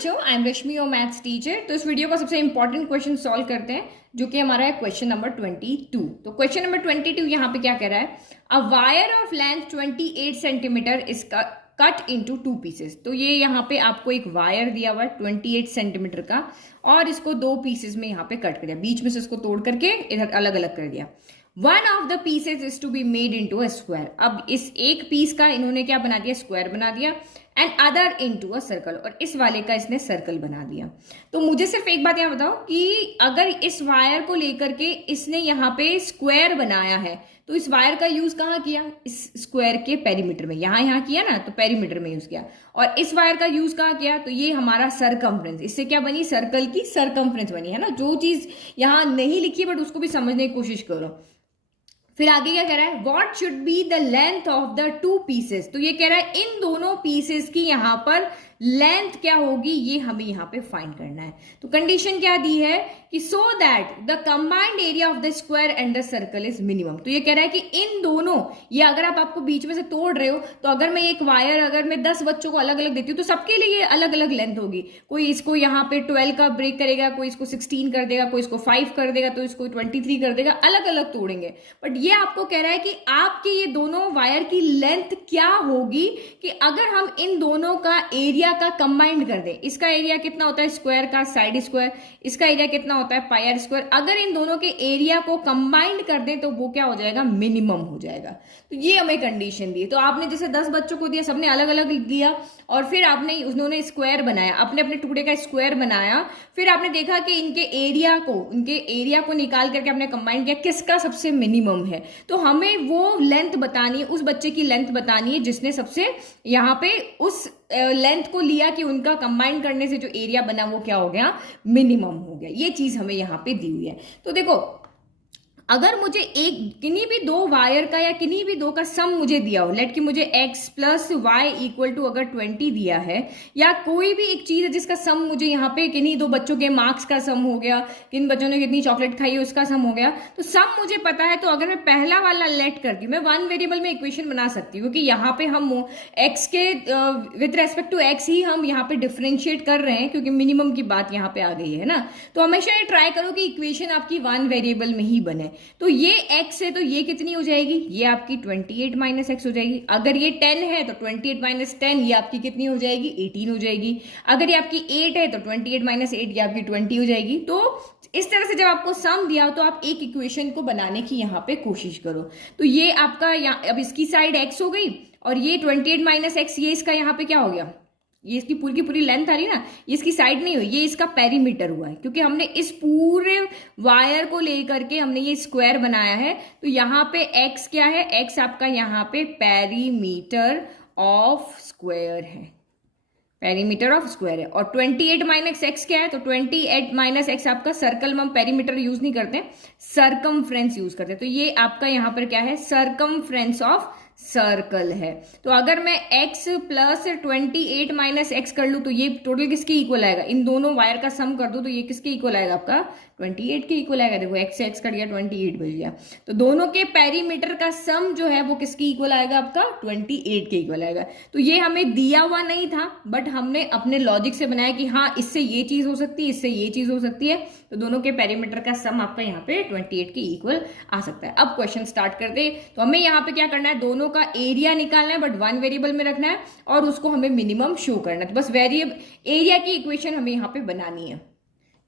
बच्चों, I am रश्मि और maths teacher. तो इस वीडियो का सबसे इंपॉर्टेंट क्वेश्चन सॉल्व करते हैं, जो कि हमारा है क्वेश्चन नंबर 22। तो क्वेश्चन नंबर 22 यहाँ पे क्या कह रहा है, a wire of length 28 centimetre is cut into 2 pieces. तो ये यहाँ पे आपको एक वायर दिया हुआ है 28 सेंटीमीटर का, और इसको 2 पीसेस में यहाँ पे कट कर दिया, बीच में से इसको तोड़ करके इधर अलग अलग कर दिया। One of the pieces is to be made into a square. अब इस एक पीस का इन्होंने क्या बना दिया, स्क्वायर बना दिया, and other into a circle, और इस वाले का इसने सर्कल बना दिया। तो मुझे सिर्फ एक बात यहाँ बताओ कि अगर इस वायर को लेकर के इसने यहाँ पे स्क्वायर बनाया है, तो इस वायर का यूज कहाँ किया, इस स्क्वायर के पेरीमीटर में, यहाँ किया ना, तो पेरीमीटर में यूज किया। और इस वायर का यूज कहाँ किया, तो ये हमारा सरकमफ्रेंस, इससे क्या बनी, सर्कल की सरकमफ्रेंस बनी है ना। जो चीज यहाँ नहीं लिखी बट उसको भी समझने की कोशिश करो। फिर आगे क्या कह रहा है, what should be the length of the 2 pieces. तो ये कह रहा है इन दोनों पीसेस की यहाँ पर लेंथ क्या होगी, ये हमें यहाँ पे फाइंड करना है। तो कंडीशन क्या दी है कि so that the combined area of the square and the circle is minimum. तो ये कह रहा है कि इन दोनों, ये अगर आपको बीच में से तोड़ रहे हो, तो अगर मैं एक वायर अगर मैं 10 बच्चों को अलग अलग देती हूँ, तो सबके लिए ये अलग अलग लेंथ होगी। कोई इसको यहाँ पे 12 का ब्रेक करेगा, कोई इसको 16 कर देगा, कोई इसको 5 कर देगा, तो इसको 23 कर देगा, अलग अलग तोड़ेंगे। बट ये आपको कह रहा है कि आपके ये दोनों वायर की लेंथ क्या होगी, कि अगर हम इन दोनों का एरिया का कंबाइंड कर दें। इसका एरिया कितना होता है स्क्वायर का, साइड स्क्वायर, इसका एरिया कितना होता है पाई आर स्क्वायर। अगर इन दोनों के एरिया को कंबाइंड कर दें तो वो क्या हो जाएगा, मिनिमम हो जाएगा। तो ये हमें कंडीशन दी। तो आपने जैसे 10 बच्चों को दिया, सबने अलग अलग दिया, और फिर आपने उन्होंने स्क्वायर बनाया, अपने अपने टुकड़े का स्क्वायर बनाया। फिर आपने देखा कि इनके एरिया को निकाल करके आपने कंबाइन किया, किसका सबसे मिनिमम है। तो हमें वो लेंथ बतानी है, उस बच्चे की लेंथ बतानी है जिसने सबसे यहाँ पे उस लेंथ को लिया, कि उनका कंबाइन करने से जो एरिया बना वो क्या हो गया, मिनिमम हो गया। ये चीज हमें यहाँ पे दी हुई है। तो देखो, अगर मुझे किन्हीं भी 2 वायर का या किन्हीं भी 2 का सम मुझे दिया हो, लेट कि मुझे x plus Y equal to अगर 20 दिया है, या कोई भी एक चीज है जिसका सम मुझे यहाँ पे किन्हीं 2 बच्चों के मार्क्स का सम हो गया, किन बच्चों ने कितनी चॉकलेट खाई है उसका सम हो गया, तो सम मुझे पता है। तो अगर मैं पहला वाला लेट करती हूँ, मैं 1 वेरिएबल में इक्वेशन बना सकती हूँ, क्योंकि यहाँ पे हम x के विथ रेस्पेक्ट टू x ही हम यहाँ पे डिफ्रेंशिएट कर रहे हैं, क्योंकि मिनिमम की बात यहाँ पे आ गई है ना। तो हमेशा ये ट्राई करो कि इक्वेशन आपकी 1 वेरिएबल में ही बने। तो ये x है, तो ये कितनी हो जाएगी, ये आपकी 28 माइनस एक्स हो जाएगी। अगर ये 10 है तो 28 माइनस 10 ये आपकी कितनी हो जाएगी, 18 हो जाएगी। अगर ये आपकी 8 है तो 28 माइनस 8 ये आपकी 20 हो जाएगी। तो इस तरह से जब आपको सम दिया हो तो आप एक इक्वेशन को बनाने की यहाँ पे कोशिश करो। तो ये आपका अब इसकी साइड x हो गई, और ये 28 माइनस एक्स, ये इसका यहाँ पे क्या हो गया, ये इसकी पूरी की पूरी लेंथ आ रही ना, ये इसकी साइड नहीं हुई, ये इसका पेरीमीटर हुआ है, क्योंकि हमने इस पूरे वायर को लेकर के हमने ये स्क्वायर बनाया है। तो यहाँ पे x क्या है, x आपका यहाँ पे पेरीमीटर ऑफ स्क्वायर है, पेरीमीटर ऑफ स्क्वायर है। और 28 माइनस एक्स क्या है, तो 28 माइनस एक्स आपका, सर्कल में हम पेरीमीटर यूज नहीं करते, सरकमफ्रेंस यूज करते हैं। तो ये आपका यहाँ पर क्या है, सरकमफ्रेंस ऑफ सर्कल है। तो अगर मैं x प्लस 28 माइनस एक्स कर लूँ, तो ये टोटल किसके इक्वल आएगा, इन दोनों वायर का सम कर दो तो ये किसके इक्वल आएगा, आपका 28 के इक्वल आएगा। देखो x से x कट गया, 28 बच गया। तो दोनों के पेरीमीटर का सम जो है वो किसके इक्वल आएगा, आपका 28 के इक्वल आएगा। तो ये हमें दिया हुआ नहीं था, बट हमने अपने लॉजिक से बनाया कि हाँ, इससे ये चीज हो सकती है, इससे ये चीज हो सकती है। तो दोनों के पेरीमीटर का सम आपका यहाँ पे 28 के इक्वल आ सकता है। अब क्वेश्चन स्टार्ट करते। तो हमें यहाँ पे क्या करना है, दोनों का एरिया निकालना है, बट 1 वेरिएबल में रखना है, और उसको हमें मिनिमम शो करना है। तो बस एरिया की इक्वेशन हमें यहाँ पे बनानी है,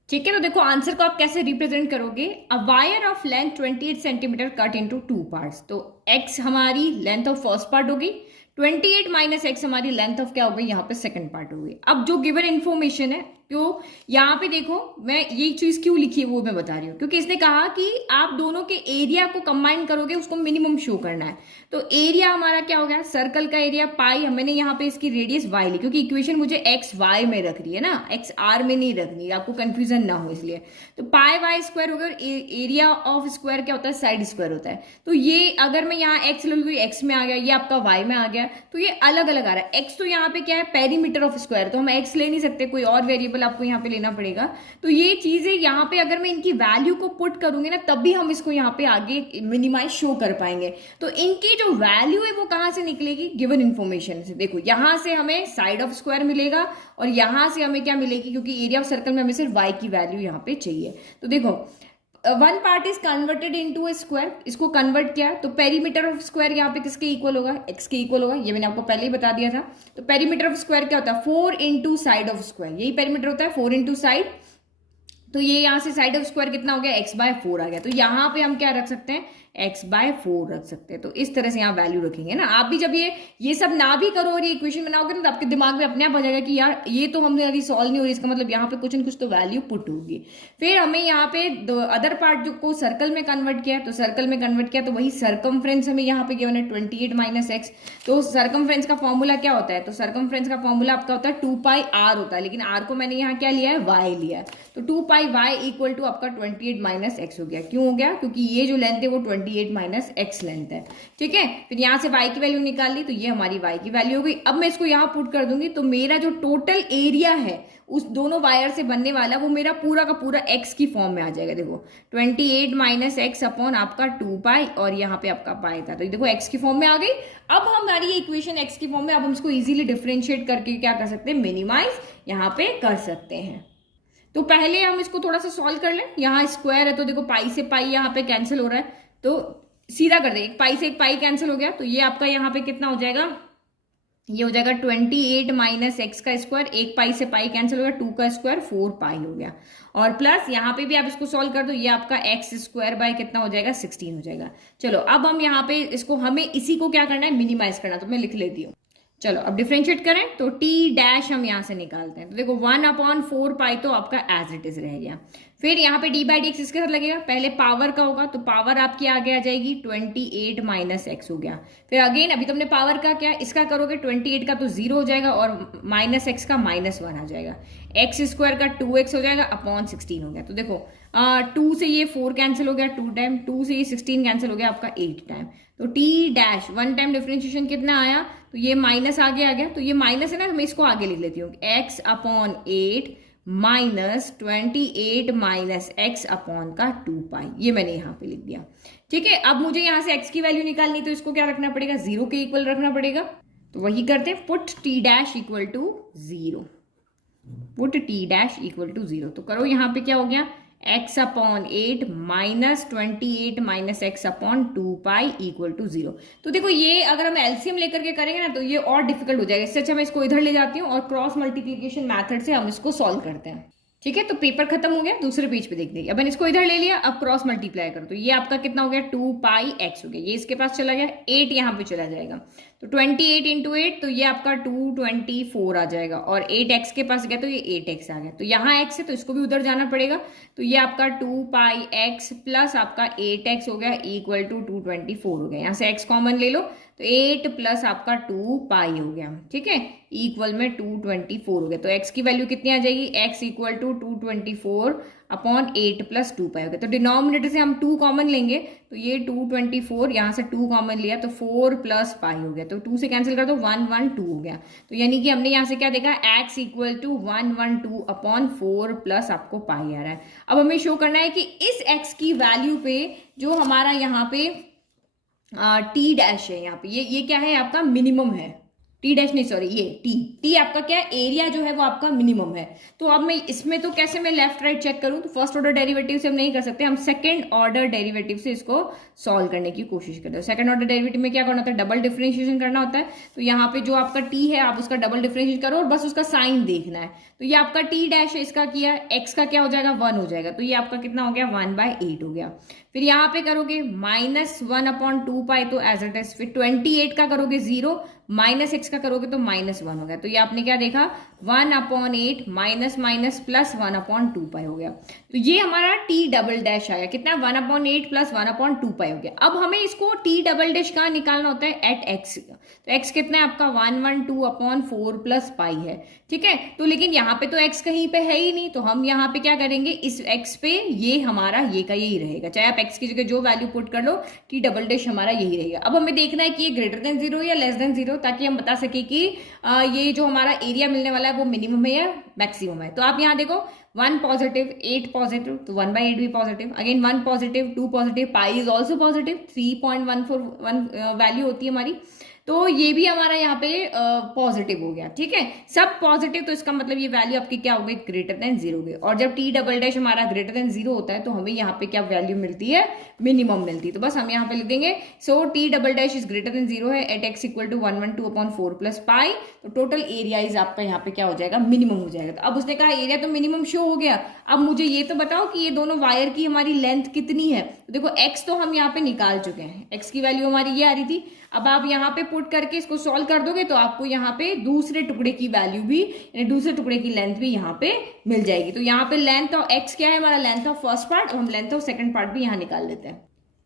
ठीक है। तो देखो आंसर को आप कैसे रिप्रेजेंट करोगे, a wire of length 28 centimetre cut into 2 parts. तो x हमारी लेंथ ऑफ फर्स्ट पार्ट होगी, 28 माइनस एक्स हमारी लेंथ ऑफ क्या हो गई, यहाँ पे सेकंड पार्ट हो गई। अब जो गिवन इन्फॉर्मेशन है, क्यों यहाँ पे देखो, मैं ये चीज क्यों लिखी है वो मैं बता रही हूँ, क्योंकि इसने कहा कि आप दोनों के एरिया को कंबाइन करोगे, उसको मिनिमम शो करना है। तो एरिया हमारा क्या हो गया, सर्कल का एरिया पाई, मैंने यहाँ पे इसकी रेडियस वाई ली, क्योंकि इक्वेशन मुझे एक्स वाई में रख रही है ना, एक्स आर में नहीं रखनी, आपको कंफ्यूजन ना हो इसलिए। तो पाई वाई स्क्वायर हो गया, एरिया ऑफ स्क्वायर क्या होता है, साइड स्क्वायर होता है। तो ये अगर मैं यहाँ एक्स ले लूँ, एक्स में आ गया, ये आपका वाई में आ गया। गया, तो ये अलग अलग आ रहा है। एक्स तो यहाँ पे क्या है, पेरीमीटर ऑफ स्क्वायर, तो हम एक्स ले नहीं सकते, कोई और वेरिएबल आपको यहाँ पे लेना पड़ेगा। तो ये चीजें यहाँ पे अगर मैं इनकी वैल्यू को पुट करूंगी ना, तब भी हम इसको यहाँ पे आगे मिनिमाइज शो कर पाएंगे। तो इनकी जो वैल्यू है वो कहाँ से निकलेगी, गिवन इन्फॉर्मेशन से। देखो यहाँ से हमें साइड ऑफ स्क्वायर मिलेगा और यहाँ से हमें क्या मिलेगी, क्योंकि एरिया ऑफ सर्कल में हमें सिर्फ वाई की वैल्यू यहाँ पे चाहिए। तो देखो one part is converted into A square, इसको कन्वर्ट किया तो पेरीमीटर ऑफ स्क्वायर यहाँ पे किसके इक्वल होगा, एक्स के इक्वल होगा। ये मैंने आपको पहले ही बता दिया था। तो पेरीमीटर ऑफ स्क्वायर क्या होता है, 4 इंटू साइड ऑफ स्क्वायर, यही पेरीमीटर होता है, 4 इंटू साइड। तो ये यहाँ से साइड ऑफ स्क्वायर कितना हो गया, x/4 आ गया। तो यहाँ पे हम क्या रख सकते हैं, x/4 रख सकते हैं। तो इस तरह से यहाँ वैल्यू रखेंगे ना। आप भी जब ये सब ना भी करो और ये इक्वेशन बनाओगे ना, तो आपके दिमाग में अपने आप आ जाएगा कि यार ये तो हमने अभी सॉल्व नहीं हो रही, इसका मतलब यहाँ पे कुछ न कुछ तो वैल्यू पुट होगी। फिर हमें यहाँ पे अदर पार्ट जो को सर्कल में कन्वर्ट किया, तो सर्कल में कन्वर्ट किया तो वही सर्कमफ्रेंस हमें यहाँ पे गिवन है 28 - x। तो सर्कमफ्रेंस का फॉर्मूला क्या होता है, तो सर्कमफ्रेंस का फॉर्मूला आपका होता है 2πr होता है, लेकिन r को मैंने यहाँ क्या लिया है, y लिया है। तो 2πy इक्वल टू आपका 28 - x हो गया। क्यों हो गया, क्योंकि ये जो लेंथ है वो 28 - x लेंथ है। ठीक है, फिर यहाँ से y की वैल्यू निकाल ली, तो ये हमारी y की वैल्यू हो गई। अब मैं इसको यहाँ पुट कर दूंगी, तो मेरा जो टोटल एरिया है उस दोनों वायर से बनने वाला, वो मेरा पूरा का पूरा x की फॉर्म में आ जाएगा। देखो 28 - x अपॉन आपका 2π और यहाँ पे आपका पाई था, तो देखो x की फॉर्म में आ गई। अब हमारी ये इक्वेशन x की फॉर्म में, अब हम इसको इजीली डिफरेंशिएट करके क्या कर सकते हैं, मिनिमाइज यहाँ पे कर सकते हैं। तो पहले हम इसको थोड़ा सा सॉल्व कर लें। यहाँ स्क्वायर है तो देखो पाई से पाई यहाँ पे कैंसिल हो रहा है, तो सीधा कर दे, एक पाई से एक पाई कैंसिल हो गया। तो ये आपका यहाँ पे कितना हो जाएगा, ये हो जाएगा 28 - x का स्क्वायर, एक पाई से पाई कैंसिल हो गया, 2 का स्क्वायर 4π हो गया। और प्लस यहाँ पे भी आप इसको सॉल्व कर दो, ये आपका x² कितना हो जाएगा, 16 हो जाएगा। चलो अब हम यहाँ पे इसको, हमें इसी को क्या करना है, मिनिमाइज करना। तो मैं लिख लेती हूँ। चलो अब डिफरेंशिएट करें तो t' हम यहाँ से निकालते हैं। तो देखो 1/4π तो आपका एज इट इज रह गया। फिर यहाँ पे d/dx इसके साथ लगेगा, पहले पावर का होगा, तो पावर आपकी आगे आ जाएगी 28 - x हो गया। फिर अगेन अभी तुमने पावर का क्या, इसका करोगे 28 का तो 0 हो जाएगा और -x का -1 आ जाएगा। x² का 2x हो जाएगा अपॉन 16 हो गया। तो देखो 2 से ये 4 कैंसिल हो गया 2 टाइम, 2 से ये 16 कैंसिल हो गया आपका 8 टाइम। तो t' 1 टाइम डिफरेंशिएशन कितना आया, तो ये माइनस आगे आ गया, तो ये माइनस है ना, मैं इसको आगे लिख लेती हूँ, x/8 - 28 - x अपॉन का 2π, ये मैंने यहाँ पे लिख दिया। ठीक है, अब मुझे यहाँ से x की वैल्यू निकालनी, तो इसको क्या रखना पड़ेगा, 0 के इक्वल रखना पड़ेगा। तो वही करते हैं, put t' equal to 0, put t' equal to 0। तो करो यहाँ पे क्या हो गया, x/8 - 28 - x upon 2π equal to 0। तो देखो ये अगर हम एलसीएम लेकर के करेंगे ना, तो ये और डिफिकल्ट हो जाएगा। इससे अच्छा मैं इसको इधर ले जाती हूँ और क्रॉस मल्टीप्लीकेशन मेथड से हम इसको सॉल्व करते हैं। ठीक है, तो पेपर खत्म हो गया, दूसरे पेज पे देखते हैं। अब मैंने इसको इधर ले लिया, अब क्रॉस मल्टीप्लाई करो, तो ये आपका कितना हो गया, 2πx हो गया। ये इसके पास चला गया, 8 यहाँ पे चला जाएगा, तो 28 × 8, तो ये आपका 224 आ जाएगा। और 8x के पास गया तो ये 8x आ गया। तो यहाँ x है तो इसको भी उधर जाना पड़ेगा, तो ये आपका 2πx प्लस आपका 8x हो गया इक्वल टू 224 हो गया। यहाँ से x कॉमन ले लो, तो 8 प्लस आपका 2π हो गया। ठीक है, इक्वल में 224 हो गया। तो x की वैल्यू कितनी आ जाएगी, x equal to 224 upon 8 plus 2π हो गया। तो डिनोमिनेटर से हम 2 कॉमन लेंगे, तो ये 224, यहाँ से 2 कॉमन लिया तो 4 प्लस π हो गया। तो 2 से कैंसिल कर दो, 112 हो गया। तो यानी कि हमने यहाँ से क्या देखा, x equal to 112 upon 4 plus आपको π आ रहा है। अब हमें शो करना है कि इस x की वैल्यू पे जो हमारा यहाँ पे t' है, यहाँ पे ये क्या है, आपका मिनिमम है। t' नहीं सॉरी, ये t आपका क्या है, एरिया जो है वो आपका मिनिमम है। तो अब मैं इसमें तो कैसे मैं लेफ्ट राइट चेक करूं, तो फर्स्ट ऑर्डर डेरिवेटिव से हम नहीं कर सकते, हम सेकंड ऑर्डर डेरिवेटिव से इसको सॉल्व करने की कोशिश करते हैं। सेकंड ऑर्डर डेरिवेटिव में क्या करना होता है, डबल डिफरेंशिएशन करना होता है। तो यहाँ पे जो आपका t है आप उसका डबल डिफरेंशिएट करो और बस उसका साइन देखना है। तो ये आपका t' है, इसका किया, x का क्या हो जाएगा, 1 हो जाएगा। तो ये आपका कितना हो गया, 1/8 हो गया। फिर यहाँ पे करोगे -1 अपॉन 2π, तो एज इट इज। फिर 28 का करोगे 0, -x का करोगे तो -1 हो गया। तो ये आपने क्या देखा, 1/8 माइनस प्लस 1/2π हो गया। तो ये हमारा t" आया, कितना, 1/8 प्लस 1/2π हो गया। अब हमें इसको t" कहाँ निकालना होता है, एट x। तो x कितना है आपका 112/4 प्लस पाई है, ठीक है। तो लेकिन यहाँ पे तो x कहीं पे है ही नहीं, तो हम यहाँ पे क्या करेंगे, इस x पे ये हमारा ये का यही रहेगा, चाहे आप x की जगह जो वैल्यू पुट कर लो, t डबल डैश हमारा यही रहेगा। अब हमें देखना है कि ये ग्रेटर देन 0 या लेस देन 0, ताकि हम बता सके कि ये जो हमारा एरिया मिलने वाला है वो मिनिमम है या मैक्सिमम है। तो आप यहाँ देखो 1 पॉजिटिव 8 पॉजिटिव, तो 1/8 भी positive, again 1 positive 2 positive, pi is also positive, 3.141 value होती है हमारी, तो ये भी हमारा यहाँ पे पॉजिटिव हो गया, ठीक है। सब पॉजिटिव, तो इसका मतलब ये वैल्यू आपकी क्या हो गई, ग्रेटर देन 0 हो गई। और जब टी डबल डैश हमारा ग्रेटर देन 0 होता है तो हमें यहाँ पे क्या वैल्यू मिलती है, मिनिमम मिलती है। तो बस हम यहाँ पे लिख देंगे so t double dash is greater than 0 है at x equal to 112/4 plus pi, तो टोटल एरिया इज आपका यहाँ पे क्या हो जाएगा, मिनिमम हो जाएगा। तो अब उसने कहा एरिया तो मिनिमम शो हो गया, अब मुझे ये तो बताओ कि ये दोनों वायर की हमारी लेंथ कितनी है। तो देखो x तो हम यहाँ पे निकाल चुके हैं, x की वैल्यू हमारी ये आ रही थी। अब आप यहाँ पे पुट करके इसको सॉल्व कर दोगे तो आपको यहाँ पे दूसरे टुकड़े की वैल्यू भी, यानी दूसरे टुकड़े की लेंथ भी यहाँ पे मिल जाएगी। तो यहाँ पे लेंथ ऑफ x क्या है, हमारा लेंथ ऑफ फर्स्ट पार्ट, और हम लेंथ ऑफ सेकंड पार्ट भी यहाँ निकाल लेते हैं।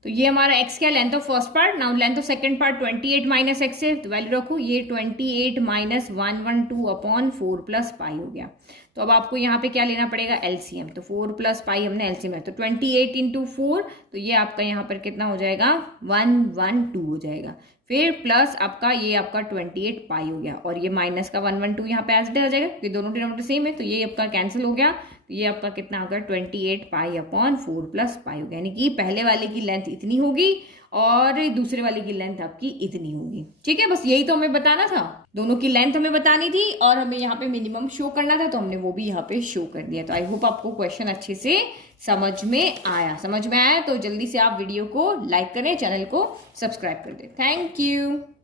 तो ये हमारा x क्या, length of first part, now length of second part 28 minus x है, तो वैल्यू रखो, ये 28 माइनस 112/4 प्लस पाई हो गया। तो अब आपको यहाँ पे क्या लेना पड़ेगा, एलसीएम, तो 4 प्लस पाई हमने एलसीएम है, तो 28 इंटू 4, तो ये आपका यहाँ पर कितना हो जाएगा, 112 हो जाएगा। फिर प्लस आपका ये आपका 28 पाई हो गया, और ये माइनस का 112 यहाँ पे एज इट इज आ जाएगा, क्योंकि दोनों डिनोमिनेटर सेम है, तो ये आपका कैंसिल हो गया। तो ये आपका कितना होगा, 28 पाई/4 प्लस पाई हो गया, यानी कि पहले वाले की लेंथ इतनी होगी और दूसरे वाले की लेंथ आपकी इतनी होगी, ठीक है। बस यही तो हमें बताना था, दोनों की लेंथ हमें बतानी थी और हमें यहाँ पे मिनिमम शो करना था, तो हमने वो भी यहाँ पे शो कर दिया। तो आई होप आपको क्वेश्चन अच्छे से समझ में आया तो जल्दी से आप वीडियो को लाइक करें, चैनल को सब्सक्राइब कर दें। Thank you.